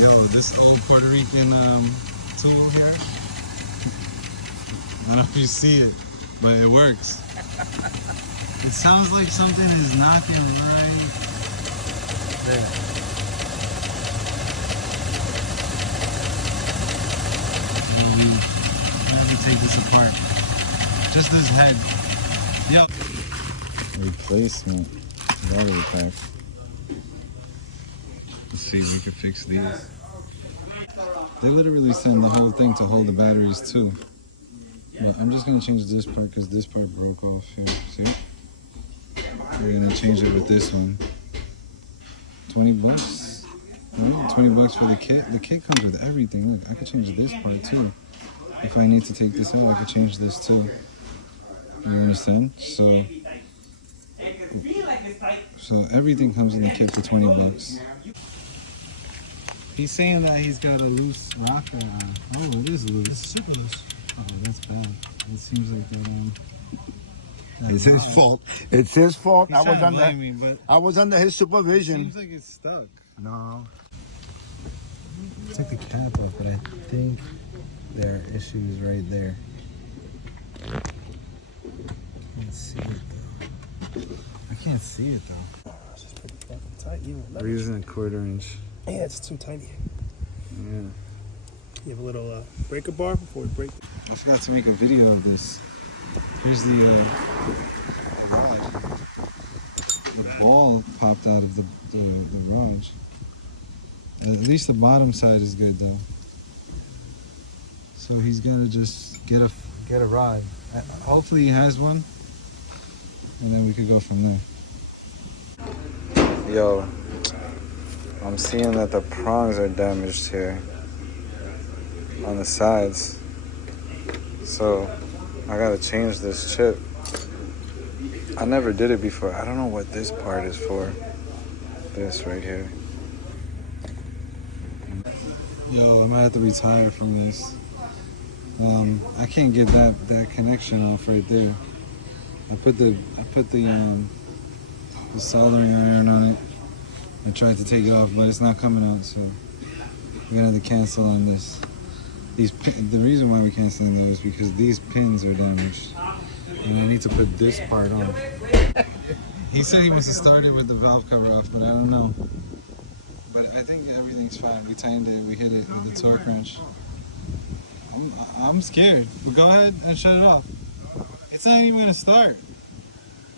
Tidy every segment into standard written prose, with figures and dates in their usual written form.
Yo, this old Puerto Rican tool here. I don't know if you see it, but it works. It sounds like something is knocking right there. Let me take this apart. Just this head. Yo. Replacement battery pack. Let's see if we can fix these. They literally send the whole thing to hold the batteries too. But I'm just gonna change this part because this part broke off here. See? We're gonna change it with this one. 20 bucks. Right? 20 bucks for the kit. The kit comes with everything. Look, I could change this part too. If I need to take this out, I could change this too. You understand? So everything comes in the kit for 20 bucks. He's saying that he's got a loose rocker on. Oh, it is loose. It's super loose. Oh, that's bad. It seems like it's his fault. It's his fault. I was under his supervision. It seems like it's stuck. No. Took the cap off, but I think there are issues right there. Can't see it though. I can't see it though. It's just pretty fucking tight. We're using a 1/4 inch. Yeah, it's too tiny. Yeah. You have a little breaker bar before we break it. I forgot to make a video of this. Here's the rod. The ball popped out of the rod. At least the bottom side is good though. So he's gonna just get a rod. Hopefully he has one, and then we could go from there. Yo, I'm seeing that the prongs are damaged here on the sides. So I gotta change this chip. I never did it before. I don't know what this part is for. This right here. Yo, I might have to retire from this. I can't get that connection off right there. I put the soldering iron on it. I tried to take it off, but it's not coming out, so we're gonna have to cancel on this. The reason why we're canceling those is because these pins are damaged, and I need to put this part on. He said he wants to start it with the valve cover off, but I don't know. But I think everything's fine. We tightened it, we hit it with the torque wrench. I'm scared, but go ahead and shut it off. It's not even gonna start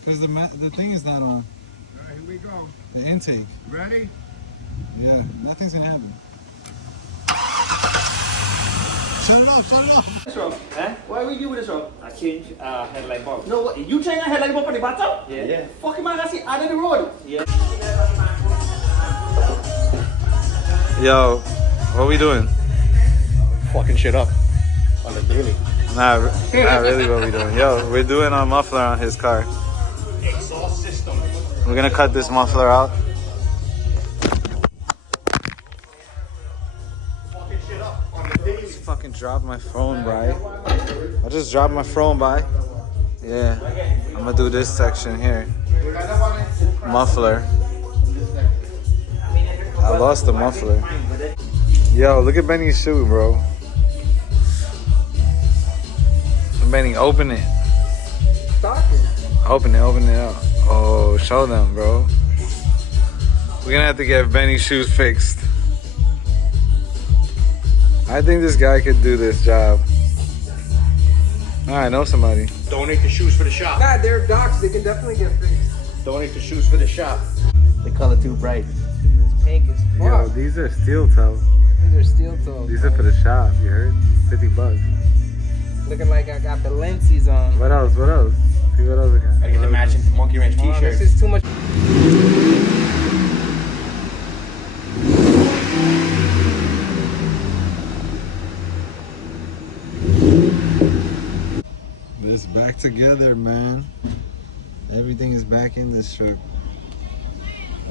because the thing is not on. All right, here we go. The intake. Ready? Yeah, nothing's gonna happen. Shut it off, shut it off. This rope, eh? Why we do with this rope? I change headlight bulb. No, what? You change the headlight bulb on the bottom? Yeah. Yeah. Fucking man, that's it. Out of the road. Yeah. Yo, what are we doing? Fucking shit up on the daily. Not really what we doing. Yo, we're doing a muffler on his car. Exhaust system. We're gonna cut this muffler out. Fucking shit up on the daily. Just fucking dropped my phone by. I just dropped my phone by. Yeah, I'm gonna do this section here. Muffler. I lost the muffler. Yo, look at Benny's shoe, bro. Benny, open it. Open it up. Oh, show them, bro. We're gonna have to get Benny's shoes fixed. I think this guy could do this job. I know somebody. Donate the shoes for the shop. Nah, they're docs. They can definitely get fixed. Donate the shoes for the shop. The color too bright. This pink is fuck. Yo, these are steel toe. These are steel toes. These are for the shop, you heard? 50 bucks. Looking like I got the lenses on. What else? What else? See what else we got? I get the matching Monkey Ranch Oh, t-shirt. this is too much. It's back together, man. Everything is back in this truck.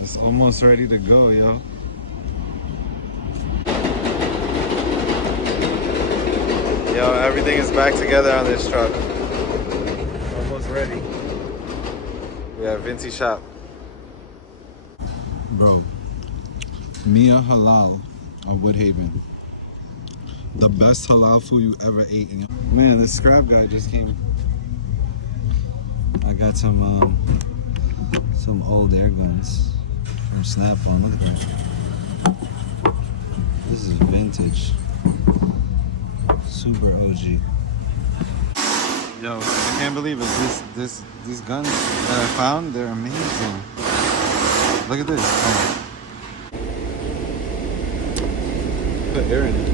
It's almost ready to go, yo. Yo, everything is back together on this truck. Almost ready. We have Vinci shop. Bro, Mia Halal. of Woodhaven. The best halal food you ever ate. Man, this scrap guy just came. I got some old air guns from Snap-on. Look at that. This is vintage. Super OG. Yo, I can't believe it. These guns that I found, they're amazing. Look at this. Oh. Put air in it.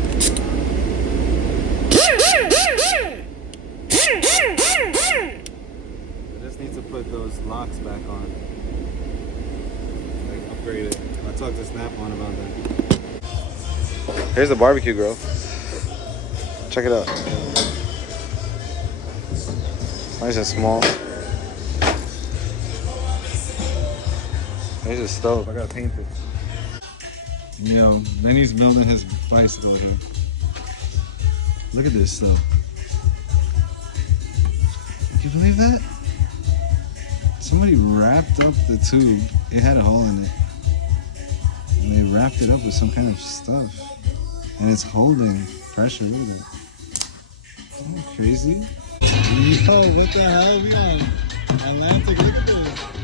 I just need to put those locks back on. Like upgrade it. I talked to Snap-on about that. Here's the barbecue grill. Check it out. It's nice and small. There's a stove. I gotta paint it. Yo, then he's building his bicycle here. Look at this stuff. Can you believe that? Somebody wrapped up the tube. It had a hole in it. And they wrapped it up with some kind of stuff. And it's holding pressure. Look at that. Isn't that crazy? Yo, what the hell are we on? Atlantic, look at this.